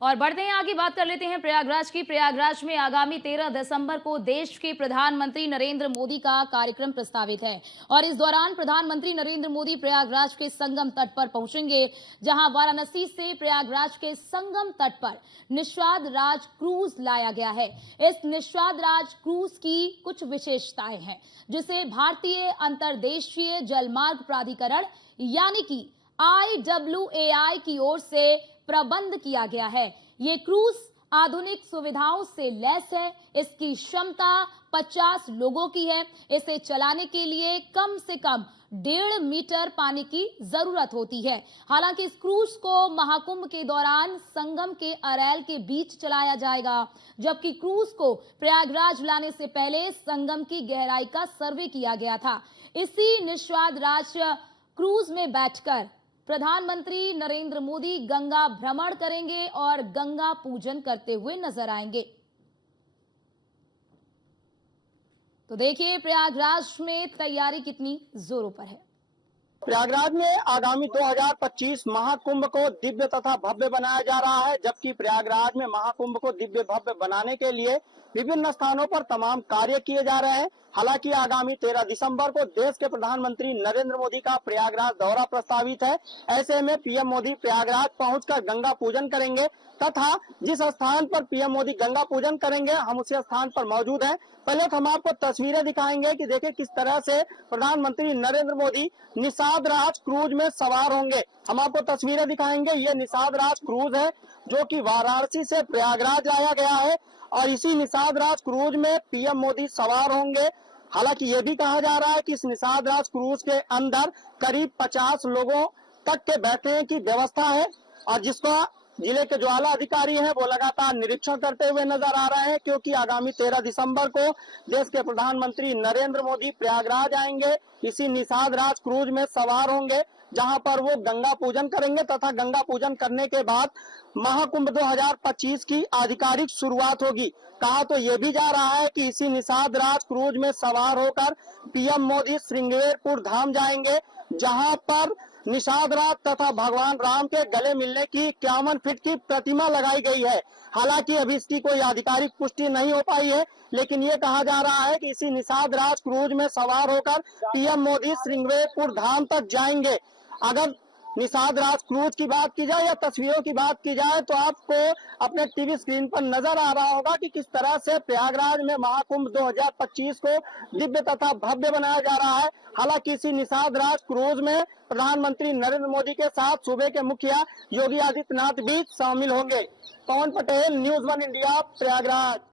और बढ़ते हैं आगे, बात कर लेते हैं प्रयागराज की। प्रयागराज में आगामी 13 दिसंबर को देश के प्रधानमंत्री नरेंद्र मोदी का कार्यक्रम प्रस्तावित है और इस दौरान प्रधानमंत्री नरेंद्र मोदी प्रयागराज के संगम तट पर पहुंचेंगे, जहां वाराणसी से प्रयागराज के संगम तट पर निषाद राज क्रूज लाया गया है। इस निषाद राज क्रूज की कुछ विशेषताएं हैं, जिसे भारतीय अंतर्देशीय जलमार्ग प्राधिकरण यानी कि IWAI की ओर से प्रबंध किया गया है। ये क्रूज आधुनिक सुविधाओं से लैस है। इसकी क्षमता 50 लोगों की है। इसे चलाने के लिए कम से कम 1.5 मीटर पानी की जरूरत होती है। हालांकि इस क्रूज को महाकुंभ के दौरान संगम के अरैल के बीच चलाया जाएगा, जबकि क्रूज को प्रयागराज लाने से पहले संगम की गहराई का सर्वे किया गया था। इसी निषाद राज क्रूज में बैठकर प्रधानमंत्री नरेंद्र मोदी गंगा भ्रमण करेंगे और गंगा पूजन करते हुए नजर आएंगे। तो देखिए प्रयागराज में तैयारी कितनी जोरों पर है। प्रयागराज में आगामी 2025 महाकुंभ को दिव्य तथा भव्य बनाया जा रहा है, जबकि प्रयागराज में महाकुंभ को दिव्य भव्य बनाने के लिए विभिन्न स्थानों पर तमाम कार्य किए जा रहे हैं। हालांकि आगामी 13 दिसंबर को देश के प्रधानमंत्री नरेंद्र मोदी का प्रयागराज दौरा प्रस्तावित है। ऐसे में पीएम मोदी प्रयागराज पहुंचकर गंगा पूजन करेंगे तथा जिस स्थान पर पीएम मोदी गंगा पूजन करेंगे हम उसी स्थान पर मौजूद हैं। पहले तो हम आपको तस्वीरें दिखाएंगे कि देखिए किस तरह से प्रधानमंत्री नरेंद्र मोदी निषाद राज क्रूज में सवार होंगे। हम आपको तस्वीरें दिखाएंगे। ये निषाद राज क्रूज है जो कि वाराणसी से प्रयागराज लाया गया है और इसी निषाद राज क्रूज में पीएम मोदी सवार होंगे। हालांकि ये भी कहा जा रहा है कि इस निषाद राज क्रूज के अंदर करीब 50 लोगों तक के बैठने की व्यवस्था है और जिसको जिले के जो आला अधिकारी हैं वो लगातार निरीक्षण करते हुए नजर आ रहे हैं, क्योंकि आगामी 13 दिसंबर को देश के प्रधानमंत्री नरेंद्र मोदी प्रयागराज आएंगे। इसी निषाद राज क्रूज में सवार होंगे, जहां पर वो गंगा पूजन करेंगे तथा गंगा पूजन करने के बाद महाकुंभ 2025 की आधिकारिक शुरुआत होगी। कहा तो ये भी जा रहा है कि इसी निषाद राज क्रूज में सवार होकर पीएम मोदी श्रृंगेरपुर धाम जाएंगे, जहां पर निषाद राज तथा भगवान राम के गले मिलने की 51 फीट की प्रतिमा लगाई गई है। हालांकि अभी इसकी कोई आधिकारिक पुष्टि नहीं हो पाई है, लेकिन ये कहा जा रहा है कि इसी निषाद राज क्रूज में सवार होकर पीएम मोदी श्रृंगेरपुर धाम तक जाएंगे। अगर निषाद राज क्रूज की बात की जाए या तस्वीरों की बात की जाए तो आपको अपने टीवी स्क्रीन पर नजर आ रहा होगा कि किस तरह से प्रयागराज में महाकुंभ 2025 को दिव्य तथा भव्य बनाया जा रहा है। हालांकि इसी निषाद राज क्रूज में प्रधानमंत्री नरेंद्र मोदी के साथ सूबे के मुखिया योगी आदित्यनाथ भी शामिल होंगे। पवन पटेल, न्यूज़ 1 इंडिया, प्रयागराज।